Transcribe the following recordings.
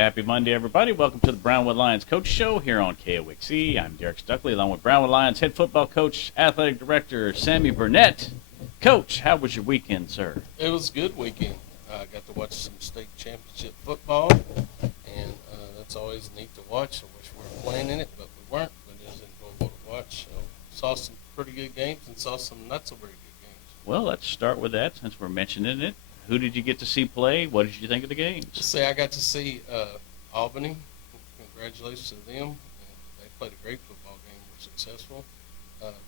Happy Monday, everybody. Welcome to the Brownwood Lions Coach Show here on KOXE. I'm Derek Stuckley, along with Brownwood Lions head football coach, athletic director Sammy Burnett. Coach, how was your weekend, sir? It was a good weekend. I got to watch some state championship football, and that's always neat to watch. I wish we were playing in it, but we weren't. But it was enjoyable to watch. So saw some pretty good games and saw some not so very good games. Well, let's start with that since we're mentioning it. Who did you get to see play? What did you think of the games? I got to see Albany. Congratulations to them. They played a great football game. Were successful.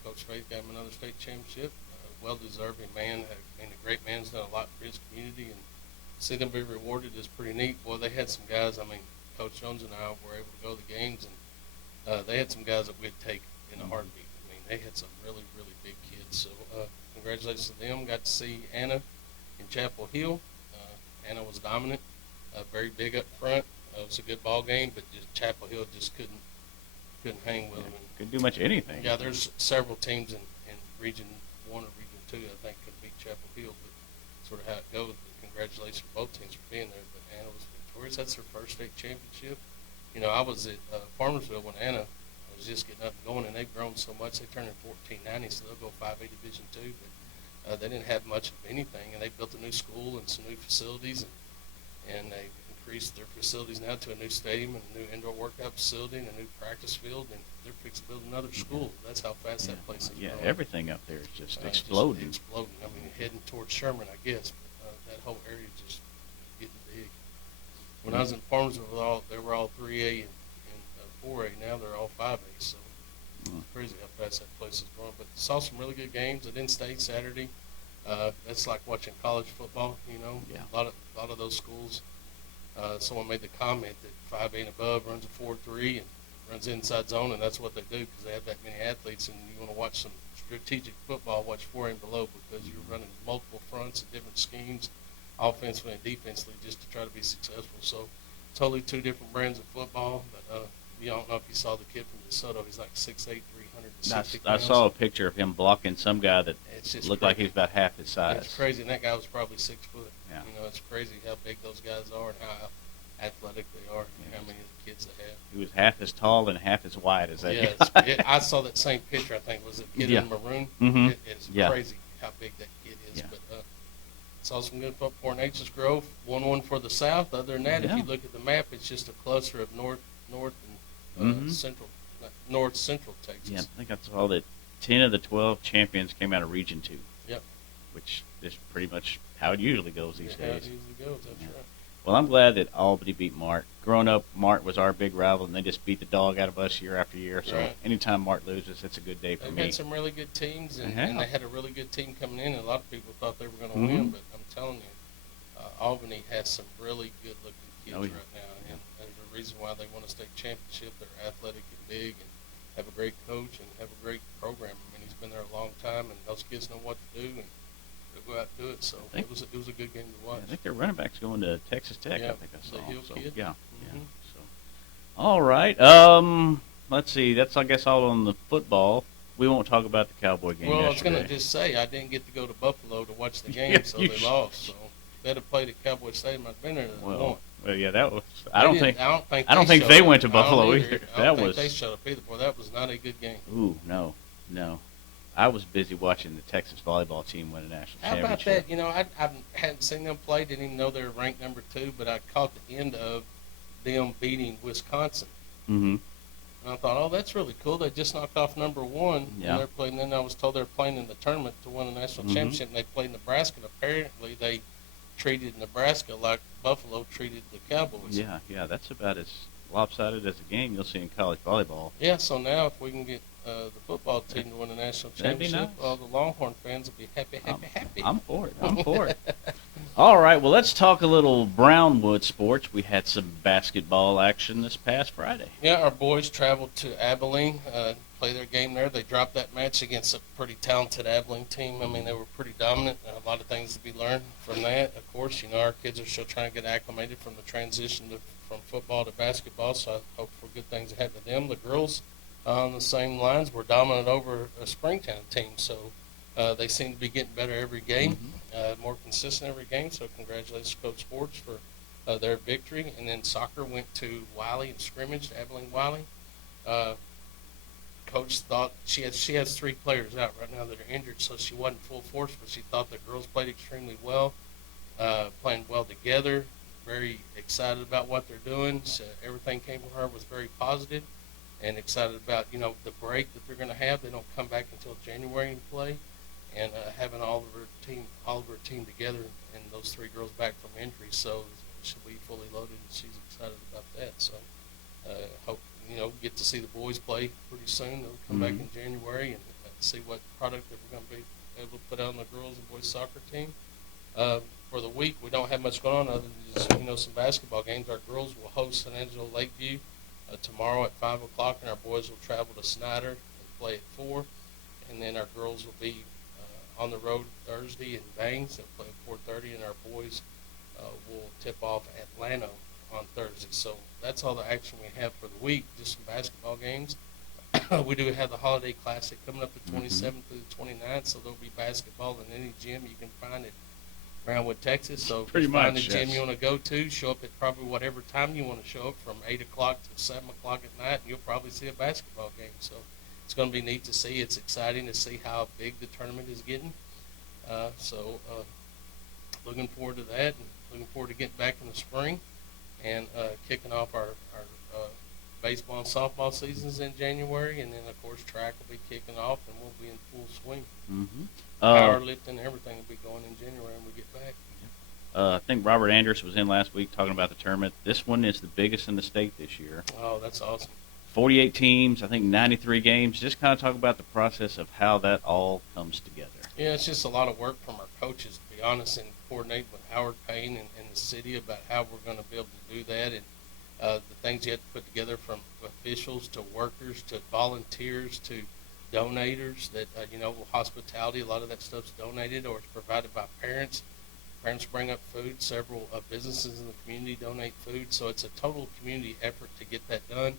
Coach Faith got him another state championship. Well-deserving man. A great man's done a lot for his community, and see them be rewarded is pretty neat. Boy, they had some guys. I mean, Coach Jones and I were able to go to the games, and they had some guys that we'd take in a heartbeat. I mean, they had some really, really big kids. So congratulations to them. Got to see Anna in Chapel Hill. Anna was dominant, very big up front. It was a good ball game, but just Chapel Hill just couldn't hang with them. Couldn't do much anything. Yeah, there's several teams in Region 1 or Region 2 I think could beat Chapel Hill, but sort of how it goes. But congratulations to both teams for being there. But Anna was victorious. That's her first state championship. You know, I was at Farmersville when Anna was just getting up and going, and they've grown so much. They turned in 1490, so they'll go 5A Division 2. But they didn't have much of anything, and they built a new school and some new facilities, and they increased their facilities now to a new stadium and a new indoor workout facility and a new practice field, and they're fixing to build another school. That's how fast that place is growing. Everything up there is just exploding. Just exploding. I mean, heading towards Sherman, I guess, but that whole area is just getting big. When I was in Farmersville, they were all 3A and 4A. Now they're all 5A, so crazy how fast that place is growing. But saw some really good games. I didn't stay Saturday. That's like watching college football, you know. Yeah. A lot of those schools. Someone made the comment that 5A and above runs a 4-3 and runs inside zone, and that's what they do because they have that many athletes. And you want to watch some strategic football, watch 4A and below because you're running multiple fronts and different schemes, offensively and defensively, just to try to be successful. So totally two different brands of football. But I don't know if you saw the kid from DeSoto. He's like 6'8", 360 pounds. I saw a picture of him blocking some guy that looked like he was about half his size. It's crazy, and that guy was probably 6 foot. Yeah. You know, it's crazy how big those guys are and how athletic they are and how many of the kids they have. He was half as tall and half as wide as that guy. I saw that same picture, I think. Was it kid in maroon? Mm-hmm. It's crazy how big that kid is. Yeah. But saw some good football in Nature's Grove. 1-1 for the South. Other than that, if you look at the map, it's just a cluster of north and central Texas. Yeah, I think I saw that 10 of the 12 champions came out of Region 2. Yep. Which is pretty much how it usually goes these days. How it usually goes, that's right. Well, I'm glad that Albany beat Mart. Growing up, Mart was our big rival, and they just beat the dog out of us year after year. So anytime Mart loses, it's a good day for me. They've had some really good teams, and they had a really good team coming in, and a lot of people thought they were going to win. But I'm telling you, Albany has some really good-looking kids right now, and there's a reason why they won a state championship. They're athletic and big and have a great coach and have a great program. I mean, he's been there a long time, and those kids know what to do, and they'll go out and do it. So it was a good game to watch. I think their running back's going to Texas Tech. I think I saw. The Hill kid. Yeah. So, all right. Let's see. That's I guess all on the football. We won't talk about the Cowboy game. Well, I was going to just say I didn't get to go to Buffalo to watch the game, so they lost. So if they'd have played at Cowboy Stadium, I'd been there. Well, yeah, that was. I don't think they went to Buffalo either. I don't think they showed up either. Boy, that was not a good game. Ooh, no. I was busy watching the Texas volleyball team win a national championship. How about that? You know, I hadn't seen them play. Didn't even know they were ranked number 2, but I caught the end of them beating Wisconsin. Mm-hmm. And I thought, oh, that's really cool. They just knocked off number 1. Yeah. And they're playing. Then I was told they're playing in the tournament to win a national championship, and they played Nebraska. And apparently, they treated Nebraska like Buffalo treated the Cowboys. Yeah, that's about as lopsided as a game you'll see in college volleyball. Yeah, so now if we can get the football team to win a national championship, nice. all the Longhorn fans will be happy. I'm for it. All right, well, let's talk a little Brownwood sports. We had some basketball action this past Friday. Yeah, our boys traveled to Abilene, play their game there. They dropped that match against a pretty talented Abilene team. I mean, they were pretty dominant. A lot of things to be learned from that. Of course, you know, our kids are still trying to get acclimated from the transition from football to basketball, so I hope for good things to happen to them. The girls, on the same lines, were dominant over a Springtown team, so they seem to be getting better every game, more consistent every game. So congratulations, Coach Sports, for their victory. And then soccer went to Wiley and scrimmaged Abilene Wiley. Uh, Coach thought she has 3 players out right now that are injured, so she wasn't full force, but she thought the girls played extremely well, playing well together. Very excited about what they're doing. So everything came from her was very positive, and excited about the break that they're going to have. They don't come back until January and play, and having all of her team together, and those 3 girls back from injury, so she'll be fully loaded, and she's excited about that. So hope get to see the boys play pretty soon. They'll come back in January and see what product that we're going to be able to put out on the girls and boys soccer team. For the week, we don't have much going on other than just some basketball games. Our girls will host San Angelo Lakeview tomorrow at 5 o'clock, and our boys will travel to Snyder and play at 4. And then our girls will be on the road Thursday in Bangs. They'll play at 4:30, and our boys will tip off Atlanta on Thursday. So that's all the action we have for the week, just some basketball games. We do have the Holiday Classic coming up the 27th through the 29th, so there'll be basketball in any gym you can find at Brownwood, Texas. So Pretty find much, the gym yes. you want to go to, show up at probably whatever time you want to show up, from 8 o'clock to 7 o'clock at night, and you'll probably see a basketball game. So it's going to be neat to see. It's exciting to see how big the tournament is getting. Looking forward to that, and looking forward to getting back in the spring and kicking off our baseball and softball seasons in January, and then of course track will be kicking off, and we'll be in full swing. Powerlifting, everything will be going in January when we get back. I think Robert Anders was in last week talking about the tournament. This one is the biggest in the state this year. Oh, that's awesome. 48 teams, I think 93 games. Just kind of talk about the process of how that all comes together. Yeah, it's just a lot of work from our coaches, to be honest, and coordinate with Howard Payne and the city about how we're going to be able to do that, and the things you have to put together, from officials to workers to volunteers to donators. That hospitality, a lot of that stuff's donated or it's provided by parents. Parents bring up food. Several businesses in the community donate food, so it's a total community effort to get that done.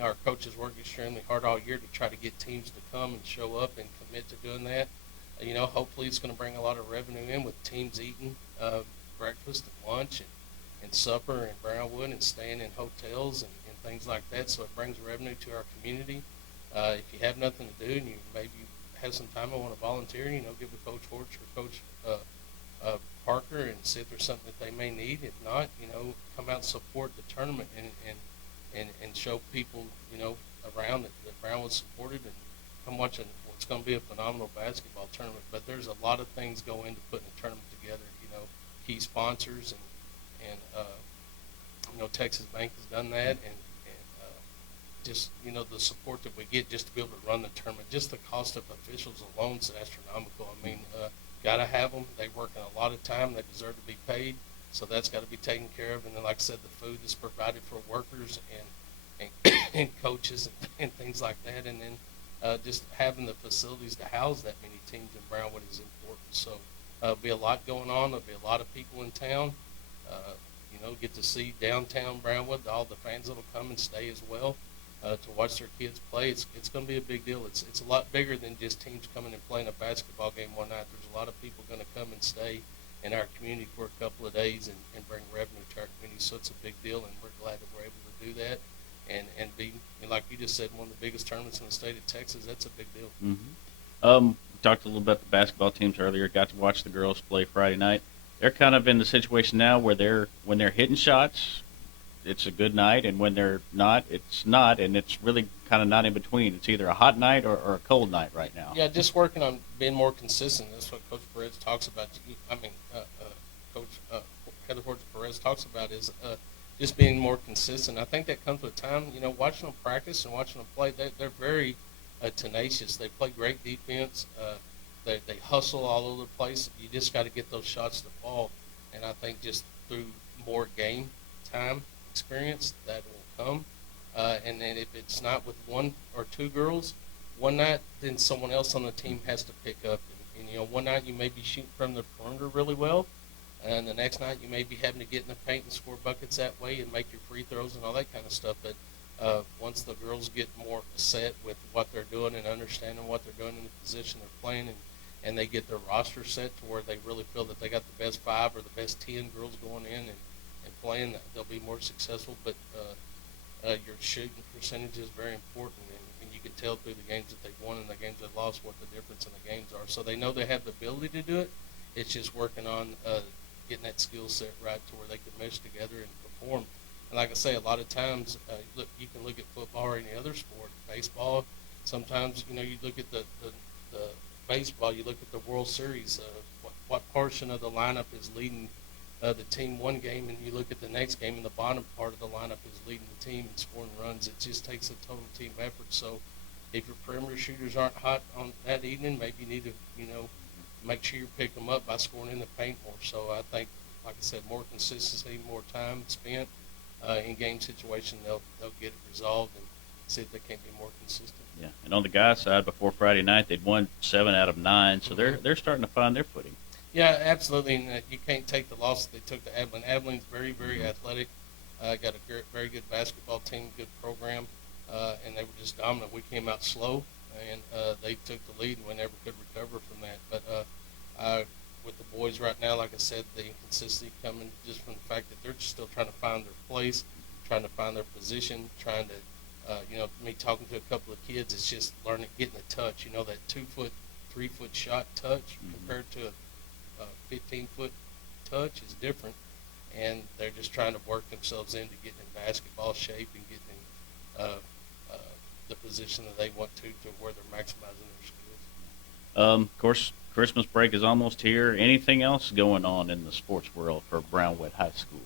Our coaches work extremely hard all year to try to get teams to come and show up and commit to doing that. Hopefully it's going to bring a lot of revenue in, with teams eating breakfast and lunch and supper in Brownwood and staying in hotels and things like that. So it brings revenue to our community. If you have nothing to do and you maybe have some time and want to volunteer, get with Coach Horch or Coach Parker and see if there's something that they may need. If not, come out and support the tournament and show people, around that Brownwood's supported, and come watch what's going to be a phenomenal basketball tournament. But there's a lot of things go into putting a tournament together. Key sponsors and Texas Bank has done that, and just the support that we get just to be able to run the tournament. Just the cost of officials alone is astronomical. I mean, gotta have them. They work in a lot of time. They deserve to be paid. So that's got to be taken care of. And then, like I said, the food is provided for workers and coaches and things like that. And then just having the facilities to house that many teams in Brownwood is important. So there'll be a lot going on. There'll be a lot of people in town. Get to see downtown Brownwood. All the fans that'll come and stay as well to watch their kids play. It's going to be a big deal. It's a lot bigger than just teams coming and playing a basketball game one night. There's a lot of people going to come and stay in our community for a couple of days and bring revenue to our community. So it's a big deal, and we're glad that we're able to do that and be, like you just said, one of the biggest tournaments in the state of Texas. That's a big deal. Talked a little about the basketball teams earlier. Got to watch the girls play Friday night. They're kind of in the situation now where when they're hitting shots, it's a good night, and when they're not, it's not, and it's really kind of not in between. It's either a hot night or a cold night right now. Yeah, just working on being more consistent. That's what Coach Perez talks about. Coach Heather Perez talks about is just being more consistent. I think that comes with time. Watching them practice and watching them play, they're very tenacious. They play great defense. They hustle all over the place. You just got to get those shots to fall. And I think just through more game time experience, that will come. And then if it's not with one or two girls one night, then someone else on the team has to pick up. And one night you may be shooting from the perimeter really well, and the next night you may be having to get in the paint and score buckets that way and make your free throws and all that kind of stuff. But once the girls get more set with what they're doing and understanding what they're doing in the position they're playing, and they get their roster set to where they really feel that they got the best 5 or the best 10 girls going in, and playing, they'll be more successful. But your shooting percentage is very important, and you can tell through the games that they've won and the games they've lost what the difference in the games are. So they know they have the ability to do it. It's just working on getting that skill set right to where they can mesh together and perform. And like I say, a lot of times, look, you can look at football or any other sport, baseball. Sometimes, you look at the baseball, you look at the World Series. What portion of the lineup is leading the team one game, and you look at the next game, and the bottom part of the lineup is leading the team and scoring runs. It just takes a total team effort. So if your perimeter shooters aren't hot on that evening, maybe you need to, make sure you pick them up by scoring in the paint more. So I think, like I said, more consistency, more time spent in game situation, they'll get it resolved and see if they can be more consistent. Yeah, and on the guys' side, before Friday night, they'd won 7 out of 9, so Mm-hmm. they're starting to find their footing. Yeah, absolutely. And you can't take the loss that they took to Abilene. Abilene's very, very Mm-hmm. athletic. Got a very good basketball team, good program, and they were just dominant. We came out slow, and they took the lead, and we never could recover from that. But with the boys right now, like I said, the inconsistency coming just from the fact that they're just still trying to find their place, trying to find their position, trying to, me talking to a couple of kids, it's just learning, getting the touch. That 2-foot, 3-foot shot touch compared to a 15-foot touch is different, and they're just trying to work themselves into getting in basketball shape and getting in the position that they want to where they're maximizing their skills. Of course, Christmas break is almost here. Anything else going on in the sports world for Brownwood High School?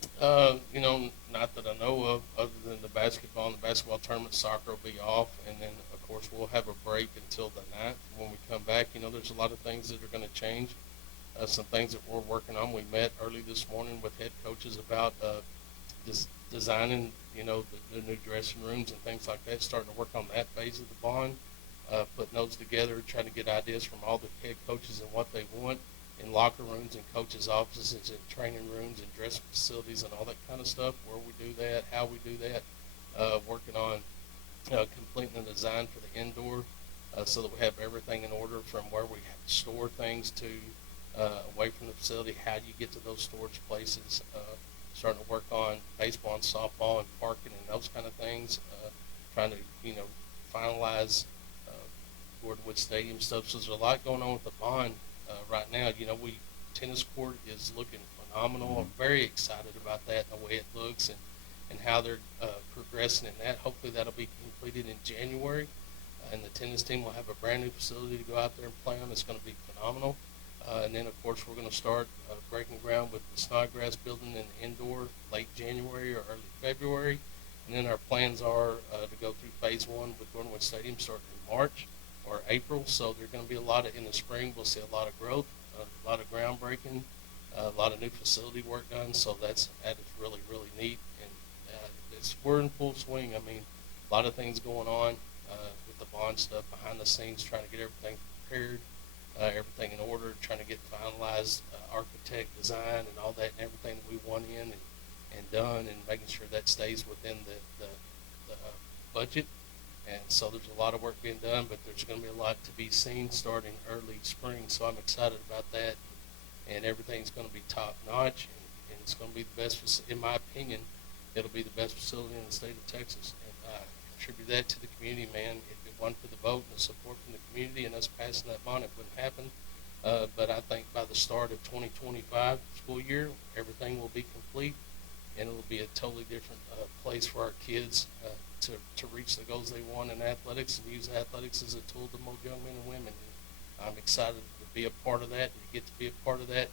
Not that I know of, other than the basketball and the basketball tournament. Soccer will be off, and then of course we'll have a break until the 9th. When we come back, there's a lot of things that are going to change. Some things that we're working on. We met early this morning with head coaches about designing, the new dressing rooms and things like that. Starting to work on that phase of the bond, putting those together, trying to get ideas from all the head coaches and what they want in locker rooms and coaches' offices and training rooms and dressing facilities and all that kind of stuff. Where we do that, how we do that. Working on completing the design for the indoor, so that we have everything in order from where we store things to away from the facility, how you get to those storage places, starting to work on baseball and softball and parking and those kind of things, trying to, finalize Brownwood Stadium stuff. So there's a lot going on with the bond right now. Tennis court is looking phenomenal. I'm very excited about that and the way it looks and how they're progressing in that. Hopefully that'll be completed in January, and the tennis team will have a brand new facility to go out there and play on. It's going to be phenomenal. And then, of course, we're going to start breaking ground with the Snodgrass building in the indoor late January or early February. And then our plans are to go through phase 1 with Brownwood Stadium starting in March or April. So there's going to be a lot of, in the spring, we'll see a lot of growth, a lot of groundbreaking, a lot of new facility work done. So that is really, really neat. And we're in full swing. I mean, a lot of things going on with the bond stuff behind the scenes, trying to get everything prepared. Everything in order, trying to get finalized architect design and all that, and everything that we want in and done, and making sure that stays within the budget. And so there's a lot of work being done, but there's going to be a lot to be seen starting early spring. So I'm excited about that, and everything's going to be top notch, and it's going to be the best. In my opinion, it'll be the best facility in the state of Texas. And I contribute that to the community, man. If it wasn't for the vote and the support from the community and us passing that bond, it wouldn't happen. But I think by the start of 2025 school year, everything will be complete, and it'll be a totally different place for our kids to reach the goals they want in athletics and use athletics as a tool to mold young men and women. And I'm excited to be a part of that and to get to be a part of that.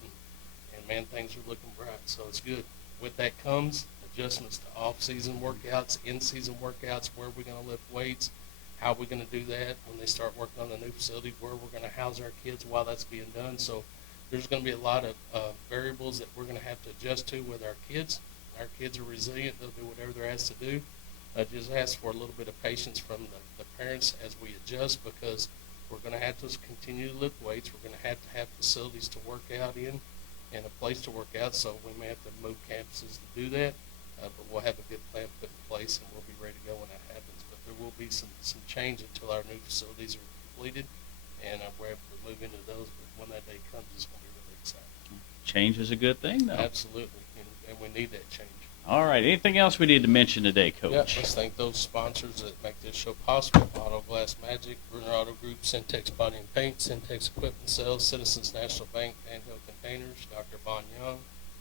And man, things are looking bright, so it's good. With that comes adjustments to off-season workouts, in-season workouts, where we're going to lift weights, how we're going to do that when they start working on the new facility, where we're going to house our kids while that's being done. So there's going to be a lot of variables that we're going to have to adjust to with our kids. Our kids are resilient. They'll do whatever they're asked to do. Just ask for a little bit of patience from the parents as we adjust, because we're going to have to continue to lift weights. We're going to have facilities to work out in and a place to work out, so we may have to move campuses to do that. But we'll have a good plan put in place, and we'll be ready to go when that happens. But there will be some change until our new facilities are completed, and we're able to move into those. But when that day comes, it's going to be really exciting. Change is a good thing, though. Absolutely, and we need that change. All right. Anything else we need to mention today, Yeah, Coach? let's thank those sponsors that make this show possible. Auto Glass Magic, Bruner Auto Group, Syntex Body and Paint, Syntex Equipment Sales, Citizens National Bank, Handhill Containers, Dr. Bon Young,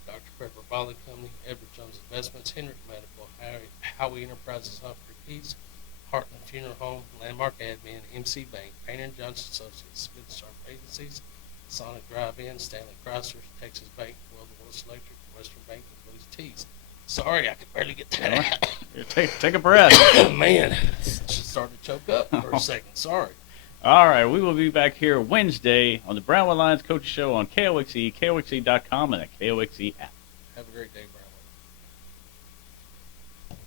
Dr. Pepper Bottling Company, Edward Jones Investments, Henrik Medical, Howie Enterprises, Humphrey Peace, Heartland Funeral Home, Landmark Admin, MC Bank, Painter and Johnson Associates, Smith Sharp Agencies, Sonic Drive-In, Stanley Chrysler, Texas Bank, Willis Electric, Western Bank, and Blues Tees. Sorry, I could barely get that out. Here, take a breath. Man, just started to choke up for a second. Sorry. All right. We will be back here Wednesday on the Brownwood Lions Coaches Show on KOXE, KOXE.com, and the KOXE app. Have a great day, Brian.